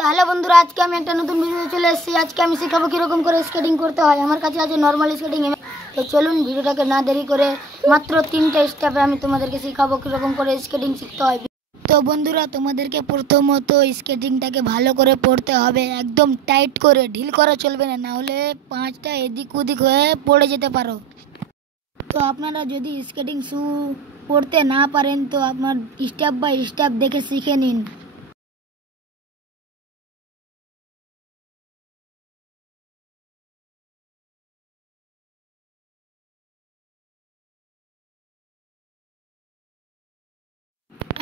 তো হ্যালো বন্ধুরা, আজকে আমি একটা নতুন ভিডিও চলে এসেছি। আজকে আমি শেখাবো কীরকম করে স্কেটিং করতে হয়। আমার কাছে আছে নর্মাল স্কেটিং। তো চলুন ভিডিওটাকে না দেরি করে মাত্র 3টা স্টেপে আমি তোমাদেরকে শেখাবো কীরকম করে স্কেটিং শিখতে হয়। তো বন্ধুরা, তোমাদেরকে প্রথমত স্কেটিংটাকে ভালো করে পড়তে হবে, একদম টাইট করে, ঢিল করা চলবে না, নাহলে পাঁচটা এদিক ওদিক হয়ে পড়ে যেতে পারো। তো আপনারা যদি স্কেটিং শু পড়তে না পারেন তো আপনার স্টেপ বাই স্টেপ দেখে শিখে নিন।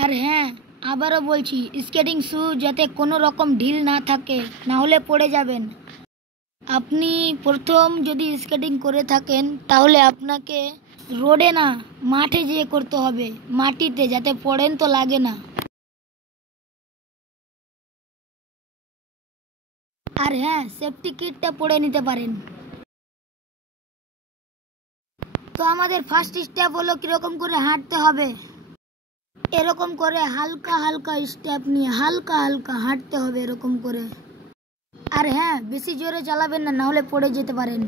আর হ্যাঁ, আবারও বলছি, স্কেটিং শু যাতে কোনো রকম ঢিল না থাকে, না হলে পড়ে যাবেন। আপনি প্রথম যদি স্কেটিং করে থাকেন তাহলে আপনাকে রোডে না, মাঠে যেয়ে করতে হবে, মাটিতে, যাতে পড়েন তো লাগে না। আর হ্যাঁ, সেফটি কিটটা পরে নিতে পারেন। তো আমাদের ফার্স্ট স্টেপ হলো কীরকম করে হাঁটতে হবে। এরকম করে হালকা হালকা স্টেপ নিয়ে হালকা হালকা হাঁটতে হবে, এরকম করে। আর হ্যাঁ, বেশি জোরে চালাবেন না, নাহলে পড়ে যেতে পারেন।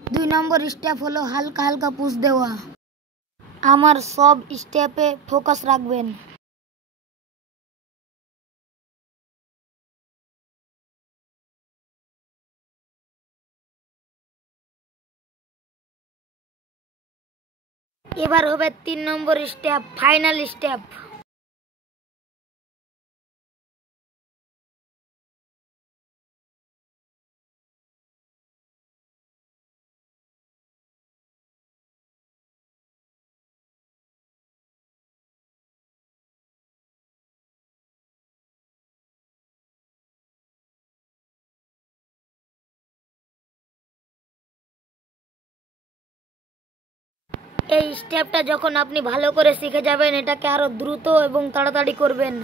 দুই নম্বর স্টেপ হলো হালকা হালকা পুশ দেওয়া। আমার সব স্টেপে ফোকাস রাখবেন। এবার হবে 3 নম্বর স্টেপ, ফাইনাল স্টেপ। এই স্টেপটা যখন আপনি ভালো করে শিখে যাবেন, এটাকে আরো দ্রুত এবং তাড়াতাড়ি করবেন।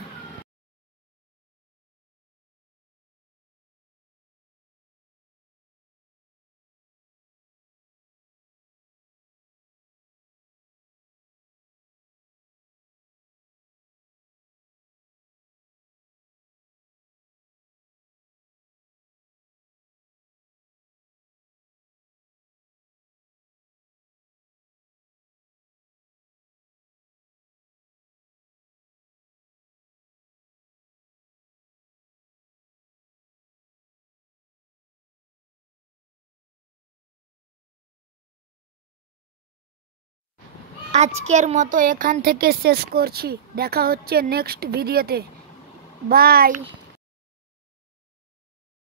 আজকের মতো এখান থেকে শেষ করছি। দেখা হচ্ছে নেক্সট ভিডিওতে। বাই।